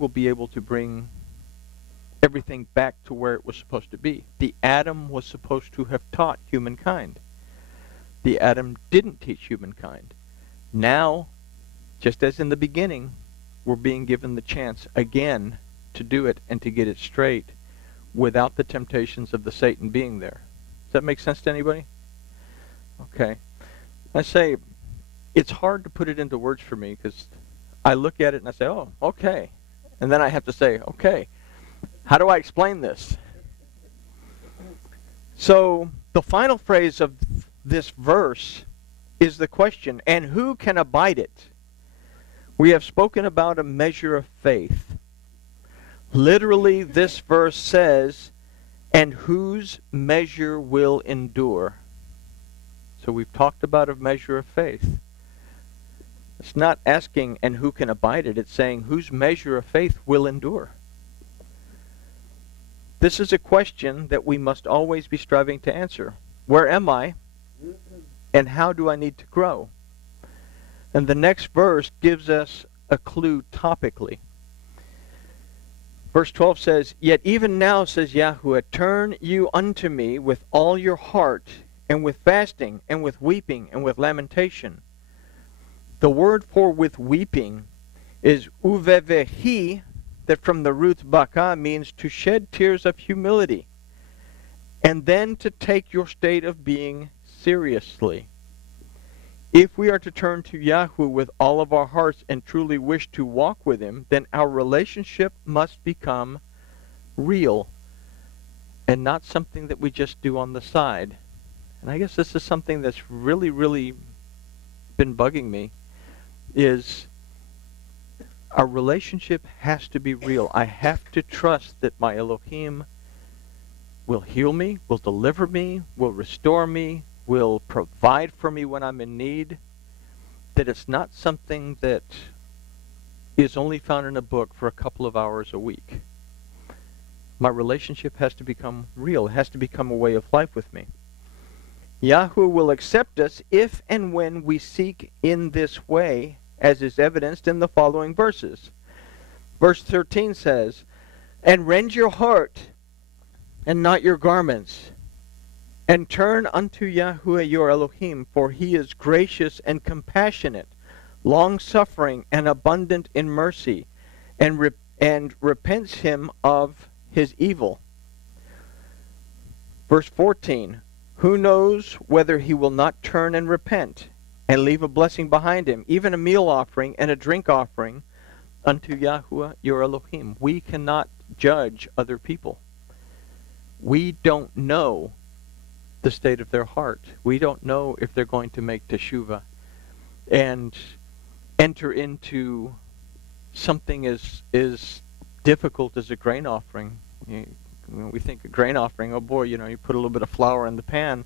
will be able to bring everything back to where it was supposed to be. The Adam was supposed to have taught humankind. The Adam didn't teach humankind. Now, just as in the beginning, we're being given the chance again to do it and to get it straight without the temptations of the Satan being there. Does that make sense to anybody? Okay. I say, it's hard to put it into words for me because I look at it and I say, oh, okay. And then I have to say, okay, how do I explain this? So the final phrase of this verse is the question, and who can abide it? We have spoken about a measure of faith. Literally, this verse says, and whose measure will endure. So we've talked about a measure of faith. It's not asking, and who can abide it? It's saying, whose measure of faith will endure? This is a question that we must always be striving to answer. Where am I? And how do I need to grow? And the next verse gives us a clue topically. Verse 12 says, yet even now, says Yahuwah, turn you unto me with all your heart, and with fasting, and with weeping, and with lamentation. The word for with weeping is uvevehi, that from the root baka means to shed tears of humility, and then to take your state of being seriously. If we are to turn to Yahuwah with all of our hearts and truly wish to walk with Him, then our relationship must become real and not something that we just do on the side. And I guess this is something that's really, really been bugging me, is our relationship has to be real. I have to trust that my Elohim will heal me, will deliver me, will restore me, will provide for me when I'm in need, that it's not something that is only found in a book for a couple of hours a week. My relationship has to become real. It has to become a way of life with me. Yahuwah will accept us if and when we seek in this way, as is evidenced in the following verses. Verse 13 says, and rend your heart and not your garments, and turn unto Yahuwah your Elohim, for He is gracious and compassionate, long-suffering and abundant in mercy, and repents him of his evil. Verse 14, who knows whether he will not turn and repent, and leave a blessing behind him, even a meal offering and a drink offering unto Yahuwah your Elohim. We cannot judge other people. We don't know the state of their heart. We don't know if they're going to make teshuvah and enter into something as difficult as a grain offering. We think a grain offering, oh boy, you put a little bit of flour in the pan.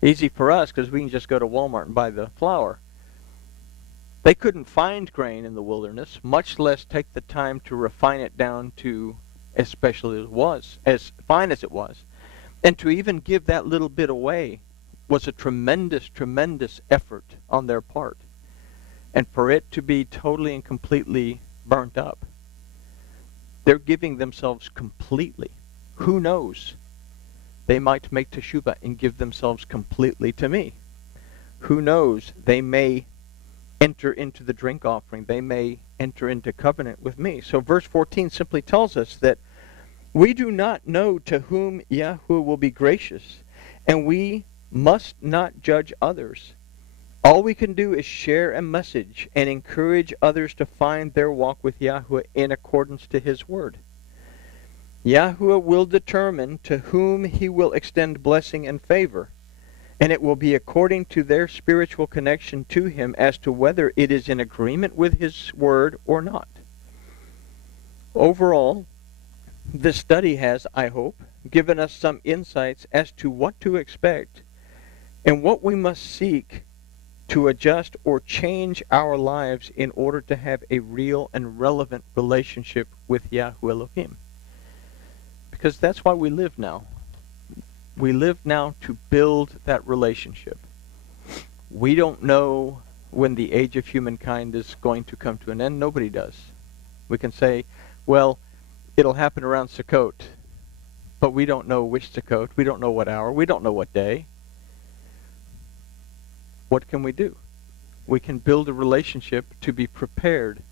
Easy for us because we can just go to Walmart and buy the flour. They couldn't find grain in the wilderness, much less take the time to refine it down to as fine as it was. And to even give that little bit away was a tremendous, tremendous effort on their part. And for it to be totally and completely burnt up, they're giving themselves completely. Who knows? They might make teshuvah and give themselves completely to me. Who knows? They may enter into the drink offering. They may enter into covenant with me. So verse 14 simply tells us that we do not know to whom Yahuwah will be gracious, and we must not judge others. All we can do is share a message and encourage others to find their walk with Yahuwah in accordance to His word. Yahuwah will determine to whom He will extend blessing and favor, and it will be according to their spiritual connection to Him as to whether it is in agreement with His word or not. Overall, this study has, I hope, given us some insights as to what to expect and what we must seek to adjust or change our lives in order to have a real and relevant relationship with Yahuwah Elohim. Because that's why we live now. We live now to build that relationship. We don't know when the age of humankind is going to come to an end. Nobody does. We can say, well, it'll happen around Sukkot, but we don't know which Sukkot. We don't know what hour. We don't know what day. What can we do? We can build a relationship to be prepared.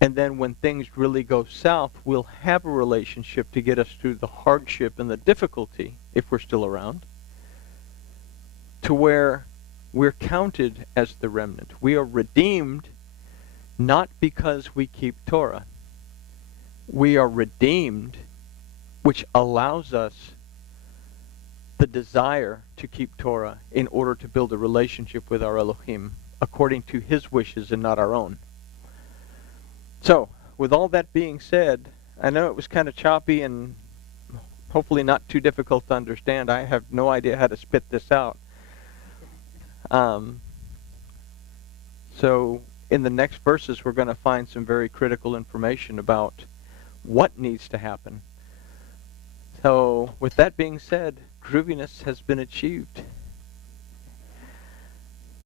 And then when things really go south, we'll have a relationship to get us through the hardship and the difficulty, if we're still around, to where we're counted as the remnant. We are redeemed not because we keep Torah. We are redeemed, which allows us the desire to keep Torah in order to build a relationship with our Elohim according to his wishes and not our own. So, with all that being said, I know it was kind of choppy and hopefully not too difficult to understand. I have no idea how to spit this out. So, in the next verses, we're going to find some very critical information about what needs to happen. So, with that being said, grooviness has been achieved.